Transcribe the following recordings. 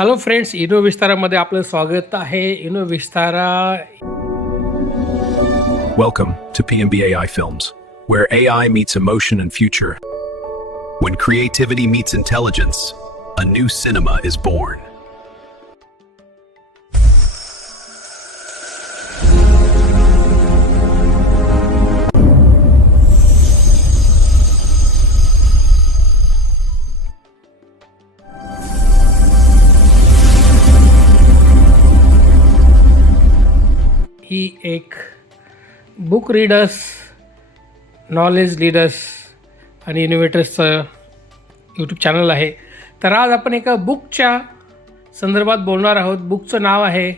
Hello friends, Eno विस्तारामध्ये आपलं स्वागत आहे. Eno Vistara Welcome to PMBAI Films, where AI meets emotion and future. When creativity meets intelligence, a new cinema is born. ही एक book readers, knowledge leaders आणि इनोव्हेटर्सचं YouTube channel आहे. तर आज आपण एका बुकच्या संदर्भात बोलणार आहोत. बुकचं नाव आहे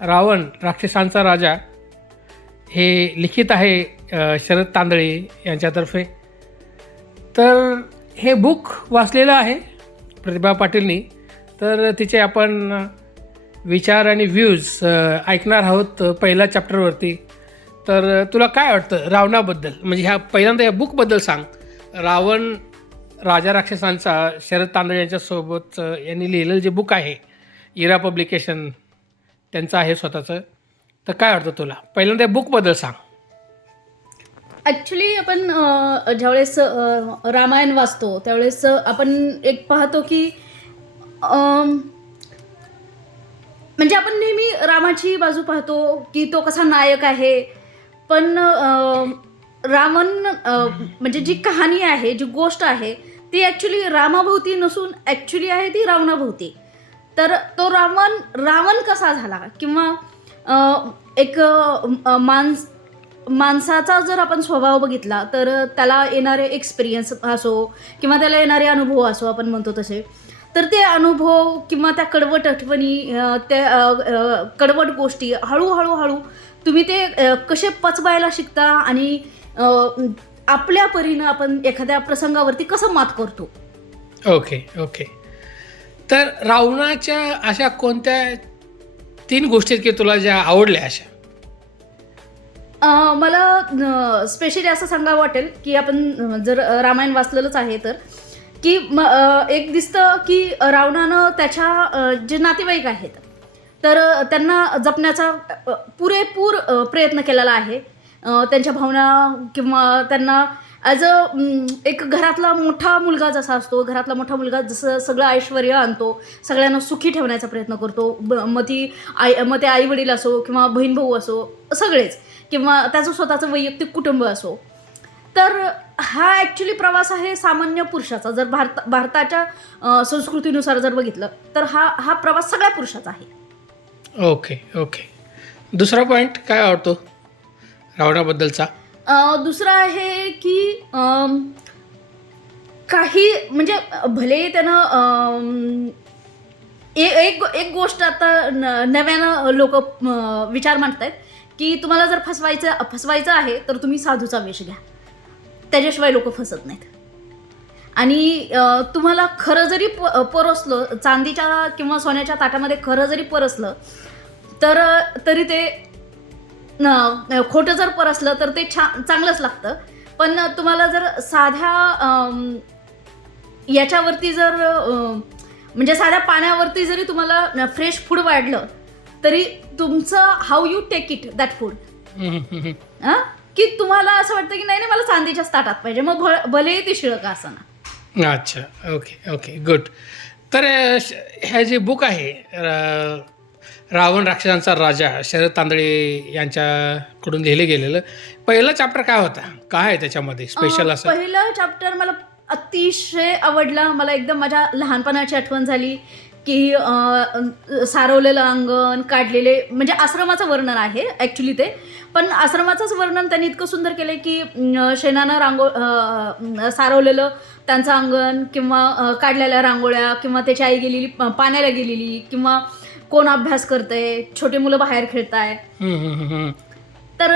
रावण राक्षसांचा राजा. हे लिखित आहे शरद तांदळे यांच्यातर्फे. तर हे बुक वाचलेलं आहे प्रतिभा पाटीलनी. तर तिचे आपण विचार आणि व्ह्यूज ऐकणार आहोत पहिल्या चॅप्टरवरती. तर तुला काय वाटतं रावणाबद्दल, म्हणजे ह्या पहिल्यांदा या बुकबद्दल सांग. रावण राजा राक्षसांचा शरद तांदळे यांच्यासोबत यांनी लिहिलेलं जे बुक आहे, इरा पब्लिकेशन त्यांचं आहे स्वतःचं. तर काय वाटतं तुला, पहिल्यांदा या बुकबद्दल सांग. ॲक्च्युली आपण ज्यावेळेस रामायण वाचतो त्यावेळेस आपण एक पाहतो की म्हणजे आपण नेहमी रामाची बाजू पाहतो की तो कसा नायक आहे. पण रावण म्हणजे जी कहाणी आहे, जी गोष्ट आहे ती ॲक्च्युली रामाभोवती नसून ॲक्च्युली आहे ती रावणाभोवती. तर तो रावण कसा झाला, किंवा एक माणसाचा जर आपण स्वभाव बघितला तर त्याला येणारे एक्सपिरियन्स असो किंवा त्याला येणारे अनुभव असो, आपण म्हणतो तसे, तर ते अनुभव किंवा त्या कडवट आठवणी, त्या कडवट गोष्टी हळूहळू तुम्ही ते कसे पचवायला शिकता आणि आपल्या परीनं आपण एखाद्या प्रसंगावरती कसं मात करतो. ओके. तर रावणाच्या अशा कोणत्या 3 गोष्टी आहेत की तुला ज्या आवडल्या अशा? मला स्पेशली असं सांगावं वाटेल की आपण जर रामायण वाचलेलंच आहे तर की एक दिसतं की रावणानं त्याच्या जे नातेवाईक आहेत तर त्यांना जपण्याचा पुरेपूर प्रयत्न केलेला आहे. त्यांच्या भावना किंवा त्यांना ॲज एक घरातला मोठा मुलगा जसा असतो, घरातला मोठा मुलगा जसं सगळं ऐश्वर्य आणतो, सगळ्यांना सुखी ठेवण्याचा प्रयत्न करतो. मग ते आईवडील असो किंवा बहीण भाऊ असो, सगळेच, किंवा त्याचं स्वतःचं वैयक्तिक कुटुंब असो. तर हा ॲक्च्युली प्रवास आहे सामान्य पुरुषाचा. जर भारताच्या संस्कृतीनुसार जर बघितलं तर हा प्रवास सगळ्या पुरुषाचा आहे. ओके. दुसरा पॉईंट काय आवडतो रावणाबद्दलचा? दुसरा आहे की काही म्हणजे भले त्यानं एक गोष्ट आता नव्यानं लोक विचार मांडत आहेत की तुम्हाला जर फसवायचं आहे तर तुम्ही साधूचा वेश घ्या, त्याच्याशिवाय लोक फसत नाहीत. आणि तुम्हाला खरं जरी परसलं, चांदीच्या किंवा सोन्याच्या ताटामध्ये खरं जरी परसलं तरी ते खोटं जर परसलं तर ते चांगलंच लागतं. पण तुम्हाला जर साध्या याच्यावरती जर म्हणजे साध्या पाण्यावरती जरी तुम्हाला फ्रेश फूड वाढलं तरी तुमचं how you take it that food, की तुम्हाला असं वाटतं की नाही मला चांदीच्याच ताटात पाहिजे, मग भले ती शिळं का असं. अच्छा, ओके गुड. तर ह्या जे बुक आहे रावण राक्षसांचा राजा, शरद तांदळे यांच्याकडून लिहिलं गेलेलं, पहिला चॅप्टर काय होता, काय आहे त्याच्यामध्ये स्पेशल असं? पहिलं चॅप्टर मला अतिशय आवडला. मला एकदम माझ्या लहानपणाची आठवण झाली की सारवलेलं अंगण, काढलेले, म्हणजे आश्रमाचं वर्णन आहे ॲक्च्युली ते. पण आश्रमाचंच वर्णन त्यांनी इतकं सुंदर केलं की शेणानं सारवलेलं त्यांचं अंगण, किंवा काढलेल्या रांगोळ्या, किंवा त्याची आई गेलेली पाण्याला गेलेली, किंवा कोण अभ्यास करतंय, छोटे मुलं बाहेर खेळताय. तर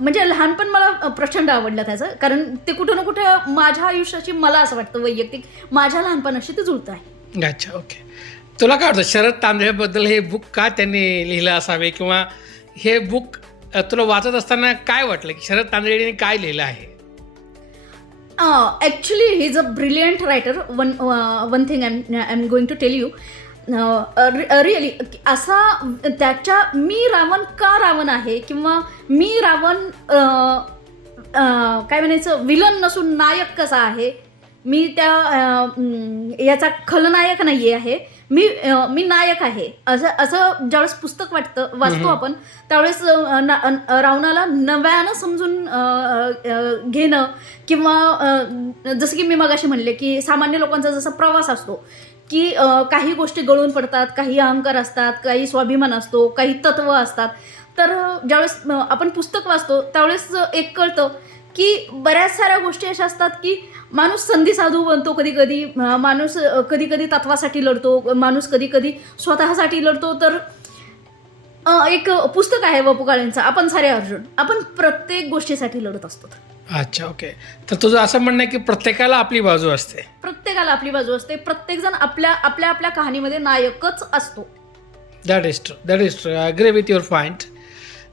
म्हणजे लहानपण मला प्रचंड आवडलं त्याचं, कारण ते कुठं ना कुठं माझ्या आयुष्याची, मला असं वाटतं वैयक्तिक, माझ्या लहानपणाशी ते जुळतं आहे. अच्छा, ओके. तुला काय वाटतं शरद तांदळेबद्दल हे बुक का त्यांनी लिहिलं असावे, किंवा हे बुक तुला वाचत असताना काय वाटलं की शरद तांदळेंनी काय लिहिलं आहे? Actually he is a brilliant writer. One thing I am going to tell you really. असा त्याच्या मी रावण का रावण आहे किंवा मी रावण काय म्हणायचं विलन नसून नायक कसा आहे, मी त्या याचा खलनायक नाही आहे, मी नायक आहे असं ज्यावेळेस पुस्तक वाचतो आपण त्यावेळेस रावणाला नव्यानं समजून घेणं किंवा जसं की मी मगाशी म्हणले की सामान्य लोकांचा जसा प्रवास असतो की काही गोष्टी गळून पडतात, काही अहंकार असतात, काही स्वाभिमान असतो, काही तत्व असतात. तर ज्यावेळेस आपण पुस्तक वाचतो त्यावेळेस एक कळतं की बऱ्याच साऱ्या गोष्टी अशा असतात की माणूस संधी साधू बनतो, कधी कधी माणूस कधी कधी तत्वासाठी लढतो, माणूस कधी कधी स्वतःसाठी लढतो. तर एक पुस्तक आहे वपू काळेंचं आपण सारे अर्जुन, आपण प्रत्येक गोष्टीसाठी लढत असतो. अच्छा, ओके. तर तुझं असं म्हणणं आहे की प्रत्येकाला आपली बाजू असते. प्रत्येकाला आपली बाजू असते, प्रत्येकजण आपल्या आपल्या आपल्या कहाणीमध्ये नायकच असतो. That is true. I agree with your point.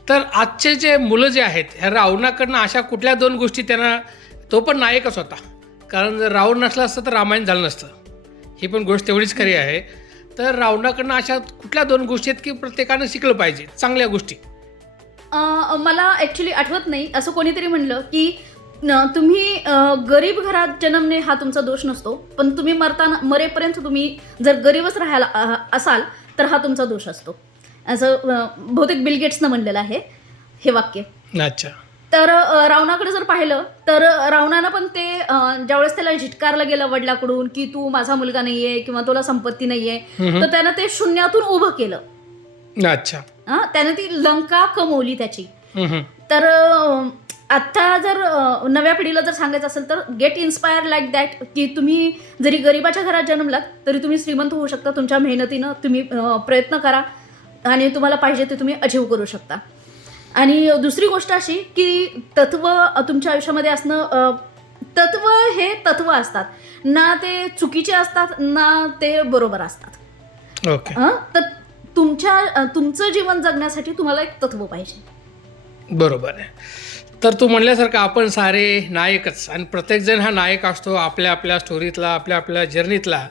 तर आजचे जे मुलं जे आहेत ह्या रावणाकडनं अशा कुठल्या 2 गोष्टी त्यांना, तो पण नायकच होता, कारण जर रावण नसला असतं तर रामायण झालं नसतं, ही पण गोष्ट तेवढीच खरी आहे. तर रावणाकडनं अशा कुठल्या 2 गोष्टी आहेत की प्रत्येकानं शिकलं पाहिजे, चांगल्या गोष्टी? मला ॲक्च्युली आठवत नाही. असं कोणीतरी म्हणलं की तुम्ही गरीब घरात जन्मणे हा तुमचा दोष नसतो, पण तुम्ही मरेपर्यंत तुम्ही जर गरीबच राहायला असाल तर हा तुमचा दोष असतो. असं बहुतेक बिल गेट्सनं म्हणलेलं आहे हे वाक्य. अच्छा. तर रावणाकडे जर पाहिलं तर रावणानं पण ते ज्यावेळेस त्याला झिटकारलं गेलं वडिलाकडून की तू माझा मुलगा नाही आहे किंवा तुला संपत्ती नाही आहे, तर त्यानं ते शून्यातून उभं केलं. अच्छा. त्यानं ती लंका कमवली त्याची. तर आत्ता जर नव्या पिढीला जर सांगायचं असेल तर गेट इन्स्पायर लाईक दॅट, की तुम्ही जरी गरिबाच्या घरात जन्मलात तरी तुम्ही श्रीमंत होऊ शकता. तुमच्या मेहनतीनं तुम्ही प्रयत्न करा आणि तुम्हाला पाहिजे ते तुम्ही अचीव करू शकता. आणि दुसरी गोष्ट अशी की तत्व तुमच्या आयुष्यामध्ये असणं, तत्व हे तत्व असतात ना, ते चुकीचे असतात ना ते बरोबर असतात. ओके. तर तुमचं जीवन जगण्यासाठी तुम्हाला एक तत्व पाहिजे. बरोबर आहे. तर तू म्हणल्यासारखं आपण सारे नायकच, आणि प्रत्येकजण हा नायक असतो आपल्या आपल्या स्टोरीतला, आपल्या आपल्या जर्नीतला.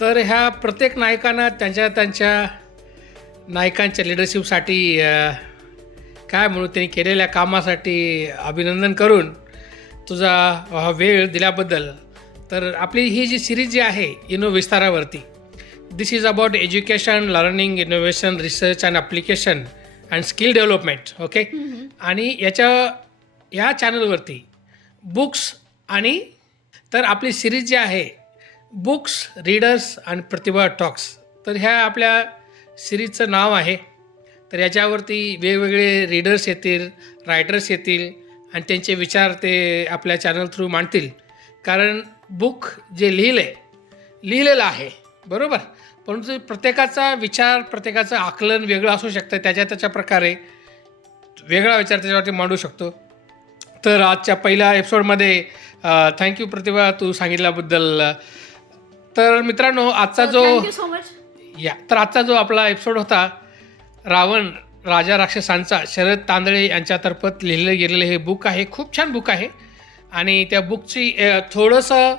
तर ह्या प्रत्येक नायकांना त्यांच्या नायकांच्या लिडरशिपसाठी काय म्हणू, त्यांनी केलेल्या कामासाठी अभिनंदन करून तुझा हा वेळ दिल्याबद्दल. तर आपली ही जी सिरीज जी आहे विस्तारावरती, this is about education, learning, innovation, research and application and skill development. Okay. आणि या चॅनलवरती बुक्स आणि तर आपली सिरीज जी आहे बुक्स, रीडर्स आणि प्रतिभा टॉक्स, तर ह्या आपल्या सिरीजचं नाव आहे. तर याच्यावरती वेगवेगळे रीडर्स येतील, रायटर्स येतील आणि त्यांचे विचार ते आपल्या चॅनल थ्रू मांडतील. कारण बुक जे लिहिलेलं आहे बरोबर, परंतु प्रत्येकाचा विचार, प्रत्येकाचं आकलन वेगळं असू शकतं, त्याच्या प्रकारे वेगळा विचार त्याच्यावरती मांडू शकतो. तर आजच्या पहिल्या एपिसोडमध्ये थँक्यू प्रतिभा तू सांगितल्याबद्दल. तर मित्रांनो, आजचा जो थँक्यू सो मच. तर आजचा जो आपला एपिसोड होता रावण राजा राक्षसांचा, शरद तांदळे यांच्यातर्फत लिहिलं गेलेलं हे बुक आहे. खूप छान बुक आहे आणि त्या बुकची थोडंसं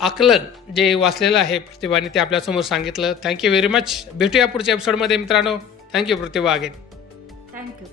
आकलन जे वाचलेलं आहे प्रतिभाने ते आपल्यासमोर सांगितलं. Thank you very much. भेटूया पुढच्या एपिसोडमध्ये मित्रांनो. थँक्यू प्रतिभा अगेन. थँक्यू.